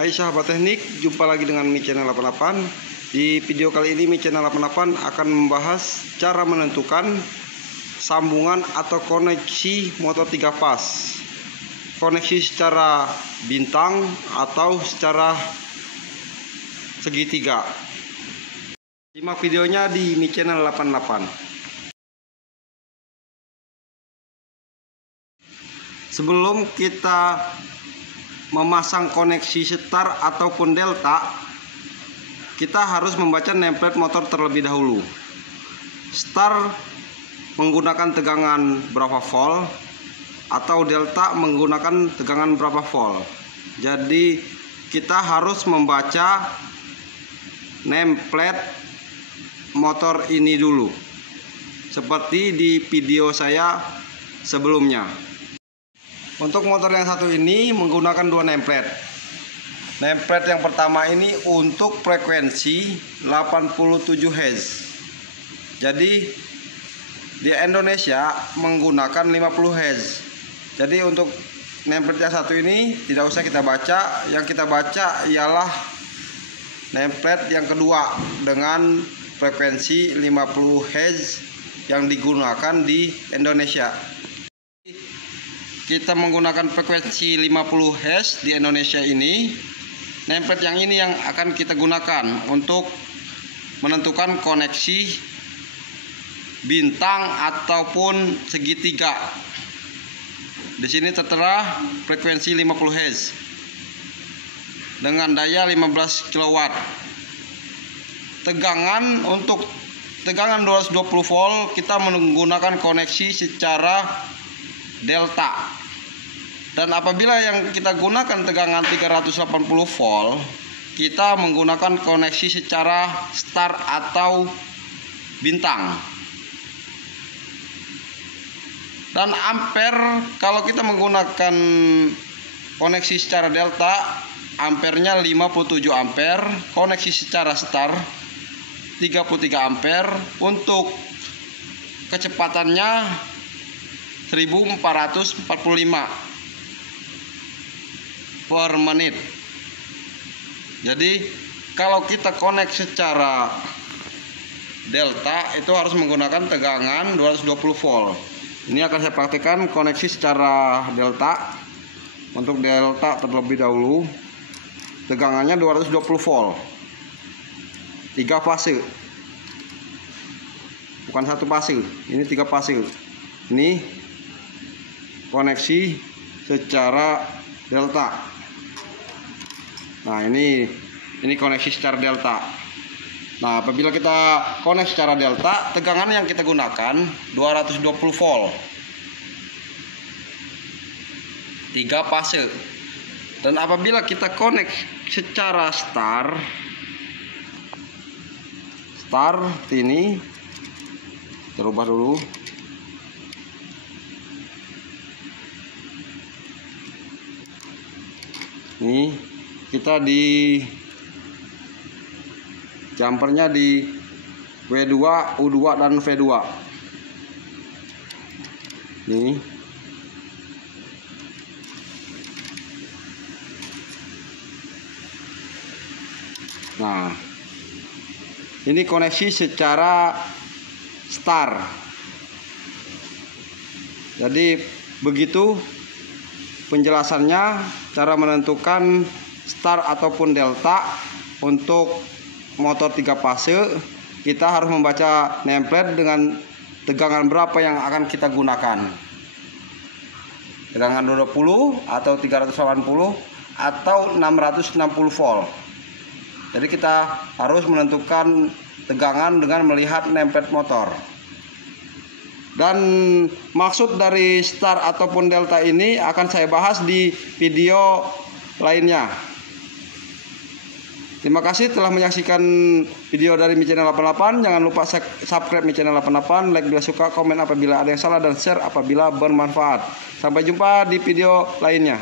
Hai sahabat teknik, jumpa lagi dengan Mi Channel 88. Di video kali ini Mi Channel 88 akan membahas cara menentukan sambungan atau koneksi motor 3 pas. Koneksi secara bintang atau secara segitiga. Simak videonya di Mi Channel 88. Sebelum kita memasang koneksi star ataupun delta, kita harus membaca nameplate motor terlebih dahulu. Star menggunakan tegangan berapa volt atau delta menggunakan tegangan berapa volt. Jadi kita harus membaca nameplate motor ini dulu, seperti di video saya sebelumnya. Untuk motor yang satu ini menggunakan dua nameplate. Nameplate yang pertama ini untuk frekuensi 87 Hz. Jadi di Indonesia menggunakan 50 Hz. Jadi untuk nameplate yang satu ini tidak usah kita baca. Yang kita baca ialah nameplate yang kedua dengan frekuensi 50 Hz yang digunakan di Indonesia. Kita menggunakan frekuensi 50 Hz di Indonesia ini. Nameplate yang ini yang akan kita gunakan untuk menentukan koneksi bintang ataupun segitiga. Di sini tertera frekuensi 50 Hz dengan daya 15 kW. Tegangan untuk tegangan 220 volt kita menggunakan koneksi secara delta. Dan apabila yang kita gunakan tegangan 380 volt, kita menggunakan koneksi secara star atau bintang. Dan ampere, kalau kita menggunakan koneksi secara delta, ampernya 57 ampere, koneksi secara star 33 ampere, untuk kecepatannya 1445 per menit. Jadi kalau kita connect secara delta itu harus menggunakan tegangan 220 volt. Ini akan saya praktikkan koneksi secara delta. Untuk delta terlebih dahulu, tegangannya 220 volt, 3 fase, bukan satu fase, ini 3 fase. Ini koneksi secara delta. Nah, ini koneksi secara delta. Nah, apabila kita koneksi secara delta, tegangan yang kita gunakan 220 volt, 3 fase. Dan apabila kita connect secara star ini, kita rubah dulu. Nih, kita di jumpernya di W2, U2 dan V2. Nih. Nah, ini koneksi secara star. Jadi begitu penjelasannya, cara menentukan star ataupun delta untuk motor 3 fase. Kita harus membaca nameplate dengan tegangan berapa yang akan kita gunakan. Tegangan 220 atau 380 atau 660 volt. Jadi kita harus menentukan tegangan dengan melihat nameplate motor. Dan maksud dari star ataupun delta ini akan saya bahas di video lainnya. Terima kasih telah menyaksikan video dari Mi Channel 88. Jangan lupa subscribe Mi Channel 88, like bila suka, komen apabila ada yang salah, dan share apabila bermanfaat. Sampai jumpa di video lainnya.